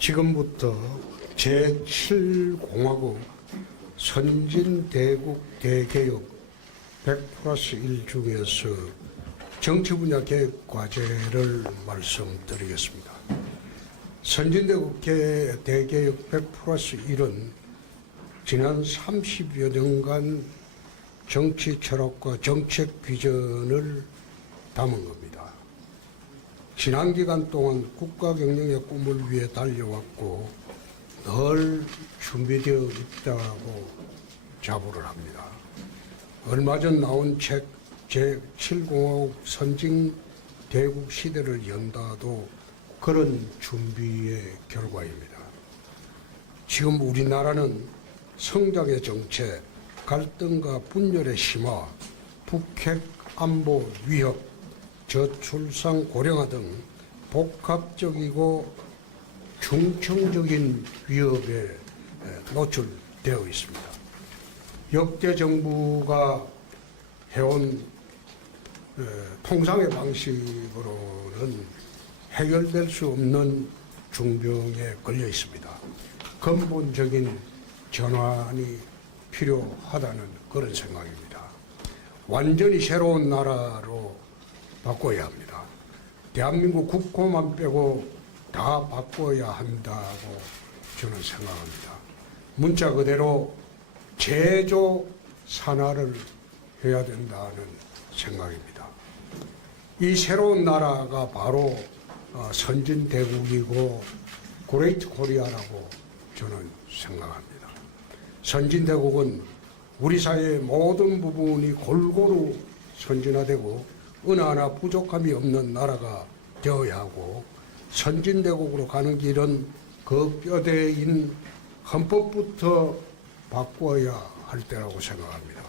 지금부터 제7공화국 선진대국 대개혁 100+1 중에서 정치 분야 개혁 과제를 말씀드리겠습니다. 선진대국 대개혁 100+1은 지난 30여 년간 정치 철학과 정책 비전을 담은 겁니다. 지난 기간 동안 국가 경영의 꿈을 위해 달려왔고 늘 준비되어 있다고 자부를 합니다. 얼마 전 나온 책 제7공화국 선진대국 시대를 연다도 그런 준비의 결과입니다. 지금 우리나라는 성장의 정체, 갈등과 분열의 심화, 북핵 안보 위협, 저출산 고령화 등 복합적이고 중증적인 위협에 노출되어 있습니다. 역대 정부가 해온 통상의 방식으로는 해결될 수 없는 중병에 걸려 있습니다. 근본적인 전환이 필요하다는 그런 생각입니다. 완전히 새로운 나라로 바꿔야 합니다. 대한민국 국호만 빼고 다 바꿔야 한다고 저는 생각합니다. 문자 그대로 제조 산하를 해야 된다는 생각입니다. 이 새로운 나라가 바로 선진대국이고 그레이트 코리아라고 저는 생각합니다. 선진대국은 우리 사회의 모든 부분이 골고루 선진화되고 어느 하나 부족함이 없는 나라가 되어야 하고, 선진대국으로 가는 길은 그 뼈대인 헌법부터 바꿔야 할 때라고 생각합니다.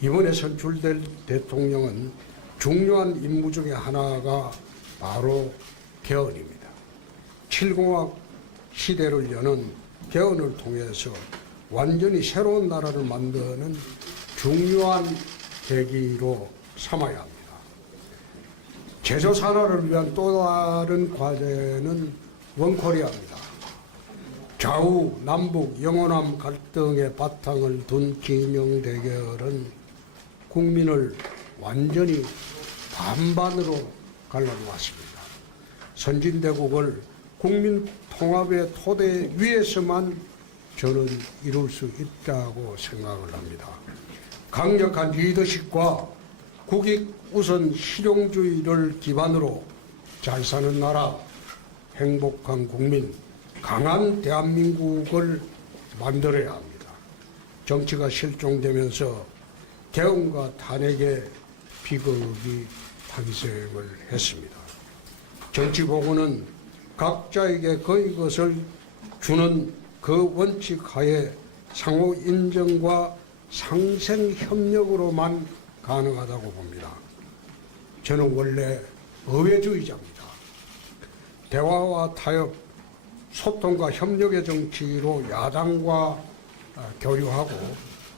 이번에 선출될 대통령은 중요한 임무 중에 하나가 바로 개헌입니다. 7공화국 시대를 여는 개헌을 통해서 완전히 새로운 나라를 만드는 중요한 계기로 삼아야 합니다. 제조 산업을 위한 또 다른 과제는 원코리아입니다. 좌우, 남북, 영호남 갈등의 바탕을 둔 진영 대결은 국민을 완전히 반반으로 갈라놓았습니다. 선진대국을 국민 통합의 토대 위에서만 저는 이룰 수 있다고 생각을 합니다. 강력한 리더십과 국익 우선 실용주의를 기반으로 잘 사는 나라, 행복한 국민, 강한 대한민국을 만들어야 합니다. 정치가 실종되면서 개헌과 탄핵의 비극이 탄생을 했습니다. 정치보고는 각자에게 그의 것을 주는 그 원칙 하에 상호 인정과 상생 협력으로만 가능하다고 봅니다. 저는 원래 의회주의자입니다. 대화와 타협, 소통과 협력의 정치로 야당과 교류하고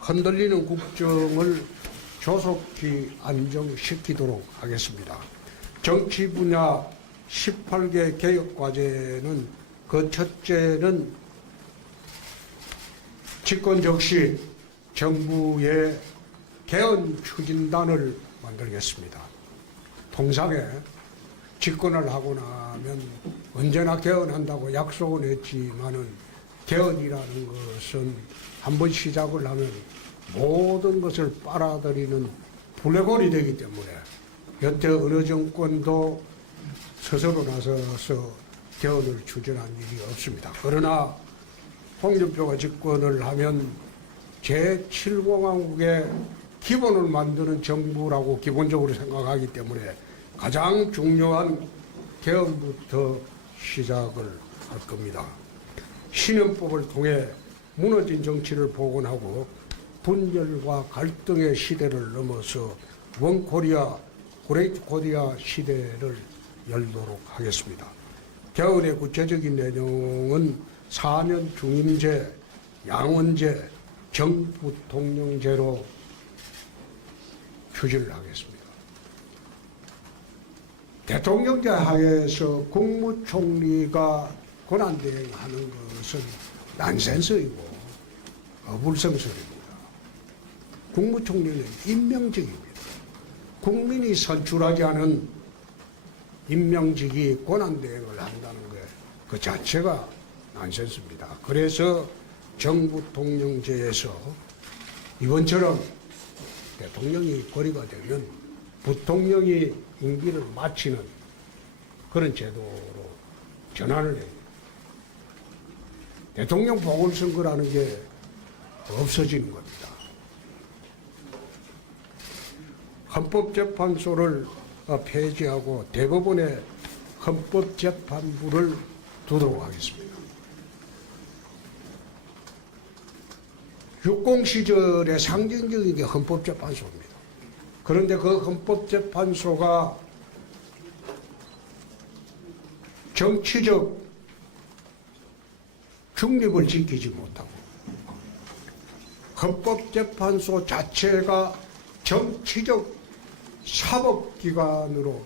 흔들리는 국정을 조속히 안정시키도록 하겠습니다. 정치 분야 18개 개혁 과제는 그 첫째는 집권 적시 정부의 개헌 추진단을 만들겠습니다. 통상에 집권을 하고 나면 언제나 개헌한다고 약속은 했지만은 개헌이라는 것은 한번 시작을 하면 모든 것을 빨아들이는 블랙홀이 되기 때문에 여태 어느 정권도 스스로 나서서 개헌을 추진한 일이 없습니다. 그러나 홍준표가 집권을 하면 제7공화국의 기본을 만드는 정부라고 기본적으로 생각하기 때문에 가장 중요한 개헌부터 시작을 할 겁니다. 신헌법을 통해 무너진 정치를 복원하고 분열과 갈등의 시대를 넘어서 원코리아, 그레이트 코리아 시대를 열도록 하겠습니다. 개헌의 구체적인 내용은 4년 중임제, 양원제, 정부통령제로 추진을 하겠습니다. 대통령제 하에서 국무총리가 권한대행하는 것은 난센스이고 어불성설입니다. 국무총리는 임명직입니다. 국민이 선출하지 않은 임명직이 권한대행을 한다는 것 그 자체가 난센스입니다. 그래서 정부 통령제에서 이번처럼 대통령이 고리가 되면 부통령이 임기를 마치는 그런 제도로 전환을 해요. 대통령 보궐선거라는 게 없어지는 겁니다. 헌법재판소를 폐지하고 대법원의 헌법재판부를 두도록 하겠습니다. 육공 시절의 상징적인 게 헌법재판소입니다. 그런데 그 헌법재판소가 정치적 중립을 지키지 못하고 헌법재판소 자체가 정치적 사법기관으로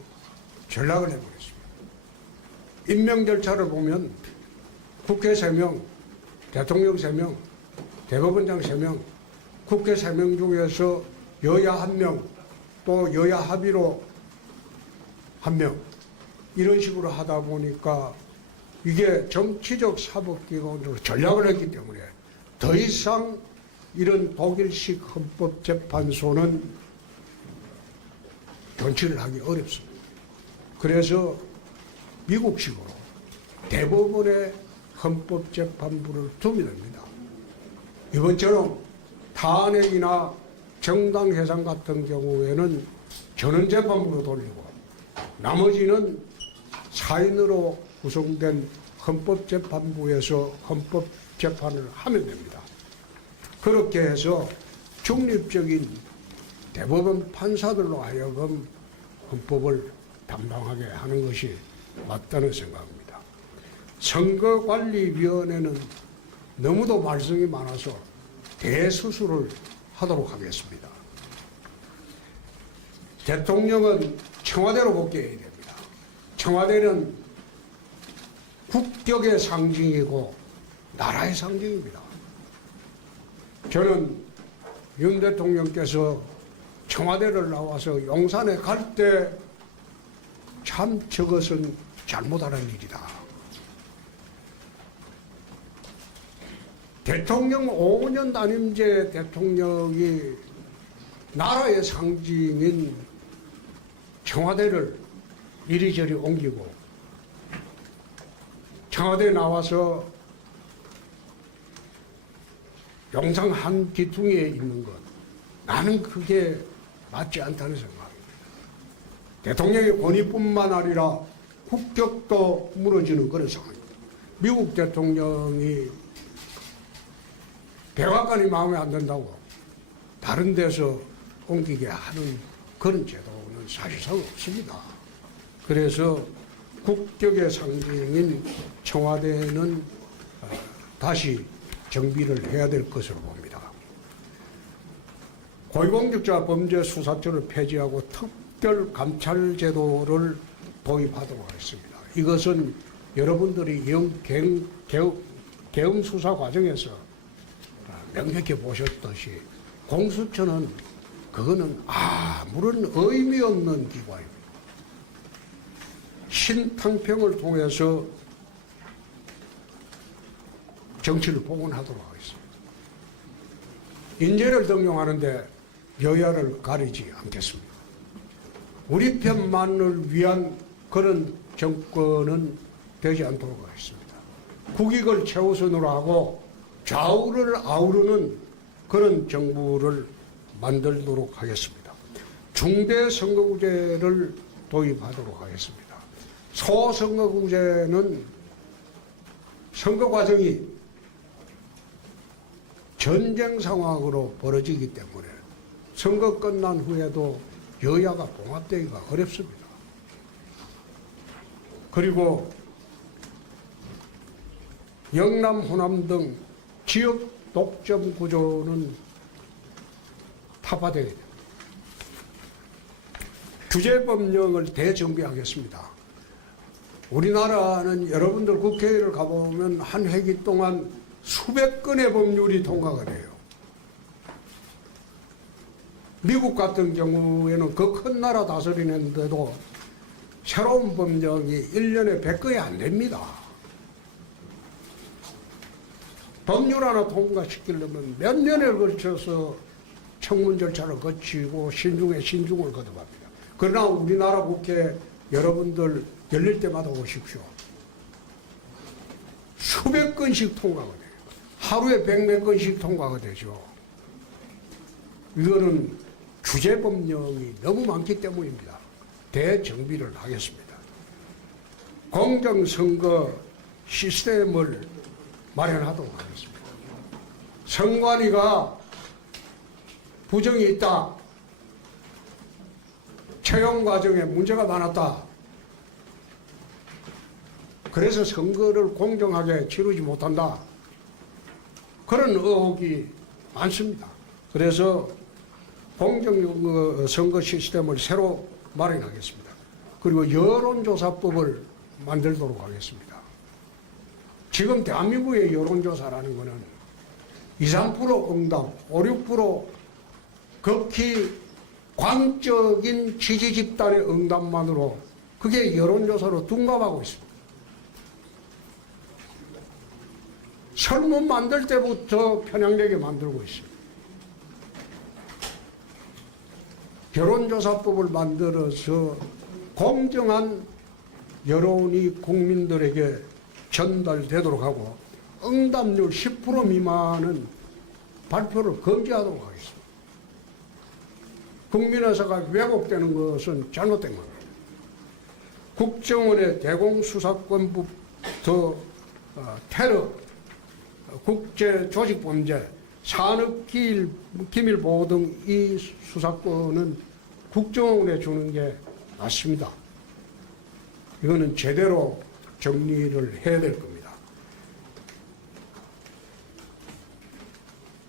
전락을 해버렸습니다. 임명 절차를 보면 국회 3명, 대통령 3명, 대법원장 3명, 국회 3명 중에서 여야 1명, 또 여야 합의로 1명, 이런 식으로 하다 보니까 이게 정치적 사법기관으로 전략을 했기 때문에 더 이상 이런 독일식 헌법재판소는 존치를 하기 어렵습니다. 그래서 미국식으로 대법원의 헌법재판부를 두면 됩니다. 이번처럼 탄핵이나 정당해산 같은 경우에는 전원재판부로 돌리고 나머지는 사인으로 구성된 헌법재판부에서 헌법재판을 하면 됩니다. 그렇게 해서 중립적인 대법원 판사들로 하여금 헌법을 담당하게 하는 것이 맞다는 생각입니다. 선거관리위원회는 너무도 말썽이 많아서 대수술을 하도록 하겠습니다. 대통령은 청와대로 복귀해야 됩니다. 청와대는 국격의 상징이고 나라의 상징입니다. 저는 윤 대통령께서 청와대를 나와서 용산에 갈 때 참 저것은 잘못하는 일이다. 대통령 5년 단임제 대통령이 나라의 상징인 청와대를 이리저리 옮기고 청와대에 나와서 용산 한 기퉁이에 있는 것, 나는 그게 맞지 않다는 생각입니다. 대통령의 권위뿐만 아니라 국격도 무너지는 그런 상황입니다. 미국 대통령이 백악관이 마음에 안 든다고 다른 데서 옮기게 하는 그런 제도는 사실상 없습니다. 그래서 국격의 상징인 청와대는 다시 정비를 해야 될 것으로 봅니다. 고위공직자 범죄수사처를 폐지하고 특별감찰제도를 도입하도록 하겠습니다. 이것은 여러분들이 계엄수사 과정에서 명백히 보셨듯이 공수처는 그거는 아무런 의미 없는 기관입니다. 신탕평을 통해서 정치를 복원하도록 하겠습니다. 인재를 등용하는데 여야를 가리지 않겠습니다. 우리 편만을 위한 그런 정권은 되지 않도록 하겠습니다. 국익을 최우선으로 하고 좌우를 아우르는 그런 정부를 만들도록 하겠습니다. 중대선거구제를 도입하도록 하겠습니다. 소선거구제는 선거 과정이 전쟁 상황으로 벌어지기 때문에 선거 끝난 후에도 여야가 봉합되기가 어렵습니다. 그리고 영남, 호남 등 지역 독점 구조는 타파되어야 됩니다. 규제법령을 대정비하겠습니다. 우리나라는 여러분들 국회를 가보면 한 회기 동안 수백 건의 법률이 통과가 돼요. 미국 같은 경우에는 그 큰 나라 다스리는데도 새로운 법령이 1년에 100건이 안 됩니다. 법률 하나 통과시키려면 몇 년에 걸쳐서 청문 절차를 거치고 신중에 신중을 거듭합니다. 그러나 우리나라 국회 여러분들 열릴 때마다 오십시오. 수백 건씩 통과가 돼요. 하루에 100몇 건씩 통과가 되죠. 이거는 규제 법령이 너무 많기 때문입니다. 대정비를 하겠습니다. 공정선거 시스템을 마련하도록 하겠습니다. 선관위가 부정이 있다. 채용 과정에 문제가 많았다. 그래서 선거를 공정하게 치르지 못한다. 그런 의혹이 많습니다. 그래서 공정선거 시스템을 새로 마련하겠습니다. 그리고 여론조사법을 만들도록 하겠습니다. 지금 대한민국의 여론조사라는 것은 2, 3% 응답, 5, 6% 극히 광적인 지지 집단의 응답만으로 그게 여론조사로 둔갑하고 있습니다. 설문 만들 때부터 편향되게 만들고 있습니다. 여론조사법을 만들어서 공정한 여론이 국민들에게 전달되도록 하고 응답률 10% 미만은 발표를 금지하도록 하겠습니다. 국민의사가 왜곡되는 것은 잘못된 겁니다. 국정원의 대공수사권부터 테러, 국제조직범죄, 산업기밀보호 등 이 수사권은 국정원에 주는 게 맞습니다. 이거는 제대로 정리를 해야 될 겁니다.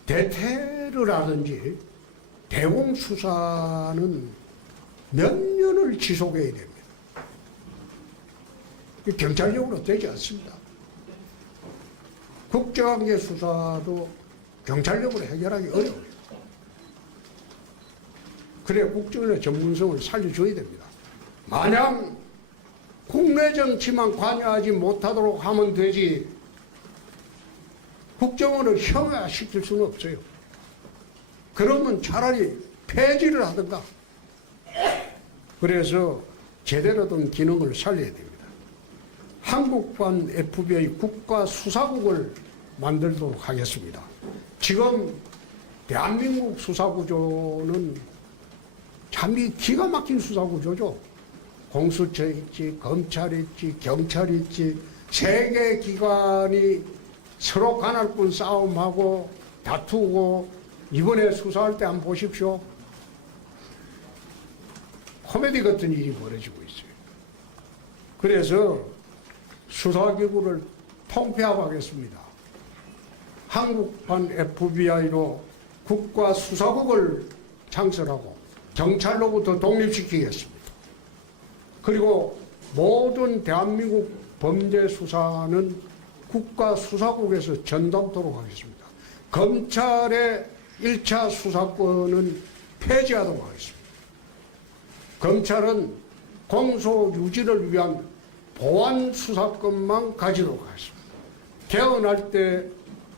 대테러라든지 대공수사는 몇 년을 지속해야 됩니다. 경찰력으로 되지 않습니다. 국제관계 수사도 경찰력으로 해결하기 어려워요. 그래야 국정원의 전문성을 살려줘야 됩니다. 마냥 국내 정치만 관여하지 못하도록 하면 되지 국정원을 형해시킬 수는 없어요. 그러면 차라리 폐지를 하든가. 그래서 제대로 된 기능을 살려야 됩니다. 한국판 FBI 국가수사국을 만들도록 하겠습니다. 지금 대한민국 수사구조는 참 기가 막힌 수사구조죠. 공수처 있지, 검찰 있지, 경찰 있지, 세 개 기관이 서로 간할꾼 싸움하고 다투고 이번에 수사할 때 한번 보십시오. 코미디 같은 일이 벌어지고 있어요. 그래서 수사기구를 통폐합하겠습니다. 한국판 FBI로 국가수사국을 창설하고 경찰로부터 독립시키겠습니다. 그리고 모든 대한민국 범죄 수사는 국가수사국에서 전담토록 하겠습니다. 검찰의 1차 수사권은 폐지하도록 하겠습니다. 검찰은 공소 유지를 위한 보안 수사권만 가지도록 하겠습니다. 개헌할 때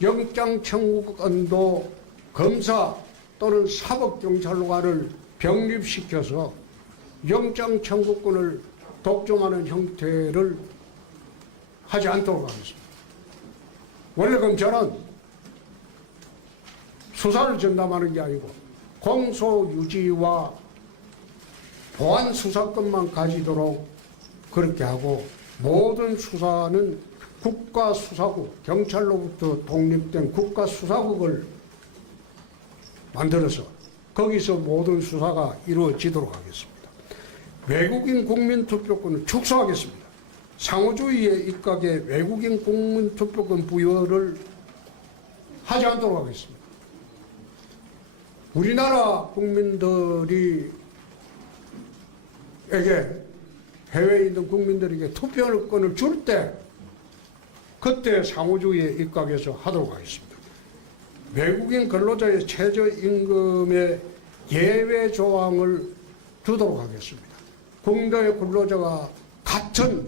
영장 청구권도 검사 또는 사법경찰관을 병립시켜서 영장 청구권을 독점하는 형태를 하지 않도록 하겠습니다. 원래 검찰은 수사를 전담하는 게 아니고 공소 유지와 보안 수사권만 가지도록 그렇게 하고 모든 수사는 국가수사국, 경찰로부터 독립된 국가수사국을 만들어서 거기서 모든 수사가 이루어지도록 하겠습니다. 외국인 국민투표권을 축소하겠습니다. 상호주의에 입각해 외국인 국민투표권 부여를 하지 않도록 하겠습니다. 우리나라 국민들이 에게 해외에 있는 국민들에게 투표권을 줄 때 그때 상호주의에 입각해서 하도록 하겠습니다. 외국인 근로자의 최저임금의 예외 조항을 두도록 하겠습니다. 국내 근로자가 같은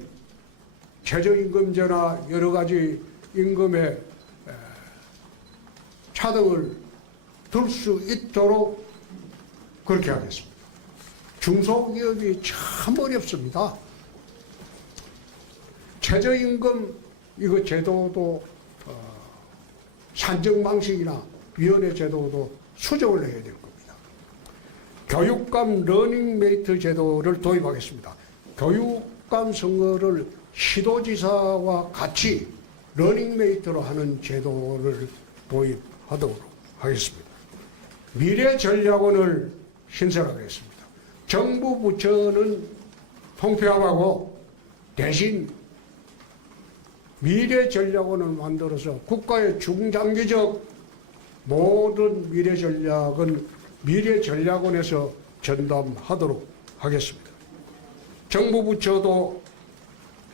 최저임금제나 여러 가지 임금의 차등을 둘 수 있도록 그렇게 하겠습니다. 중소기업이 참 어렵습니다. 최저임금 이거 제도도 산정 방식이나 위원회 제도도 수정을 해야 될 겁니다. 교육감 러닝메이트 제도를 도입하겠습니다. 교육감 선거를 시도지사와 같이 러닝메이트로 하는 제도를 도입하도록 하겠습니다. 미래전략원을 신설하겠습니다. 정부 부처는 통폐합하고 대신 미래전략원을 만들어서 국가의 중장기적 모든 미래전략은 미래전략원에서 전담하도록 하겠습니다. 정부 부처도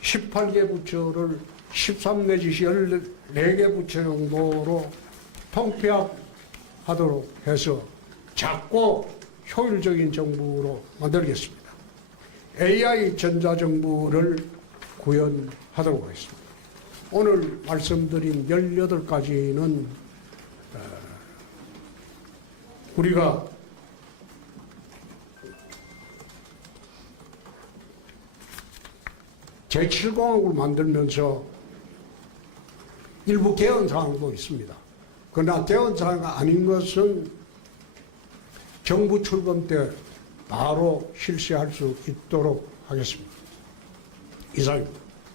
18개 부처를 13 내지 14개 부처 정도로 통폐합하도록 해서 작고 효율적인 정부로 만들겠습니다. AI 전자정부를 구현하도록 하겠습니다. 오늘 말씀드린 18가지는 우리가 제7공화국을 만들면서 일부 개헌사항도 있습니다. 그러나 개헌사항이 아닌 것은 정부 출범 때 바로 실시할 수 있도록 하겠습니다. 이상입니다.